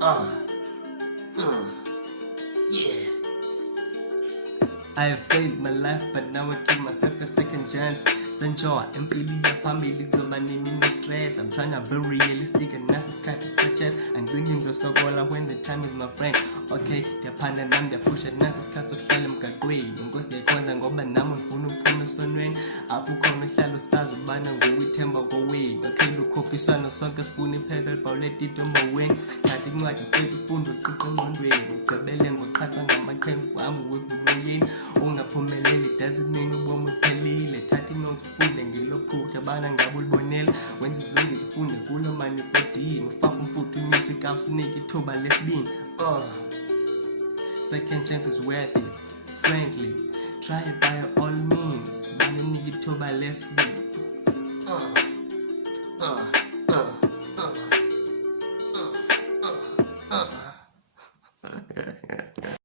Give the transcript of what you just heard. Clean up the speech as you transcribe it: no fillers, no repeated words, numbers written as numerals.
Uh, yeah. I have failed my life, but now I give myself a second chance. Senjoa, empili ya family zomanini no stress. I'm trying to be realistic and narcissist type such as I'm thinking so when the time is my friend. Okay, ndiyaphanda nami ndiyapusha narcissist sokuhlala emgaqweni. Inkosi ndiyayikhonza ngoba nami ngifuna ukuphuma esonweni. Apho ukhona uhlala usazi ubana nguwe ithemba ngowenu. Okay, lukhuphiswano sonke sifuna iphelo elibhawuleti intomboweni. Thatha incwadi mfethu ufunde uqiqa engqondweni. Ugqibele ngoqhaqha ngamaqembu wami wevumoyeni. Ungaphumeleli doesn't mean ubomi uphelile. Thatha inotes ufunde ngelophutha bana ngabe ulibonela. Wenza izilungiso ufunde kulo mani ubedini. Ufaka umfutho unyuse ikawu sinike ithuba lesibini. Second chance is worth it. Frankly, try it by all means. Bana nike ithuba lesibini.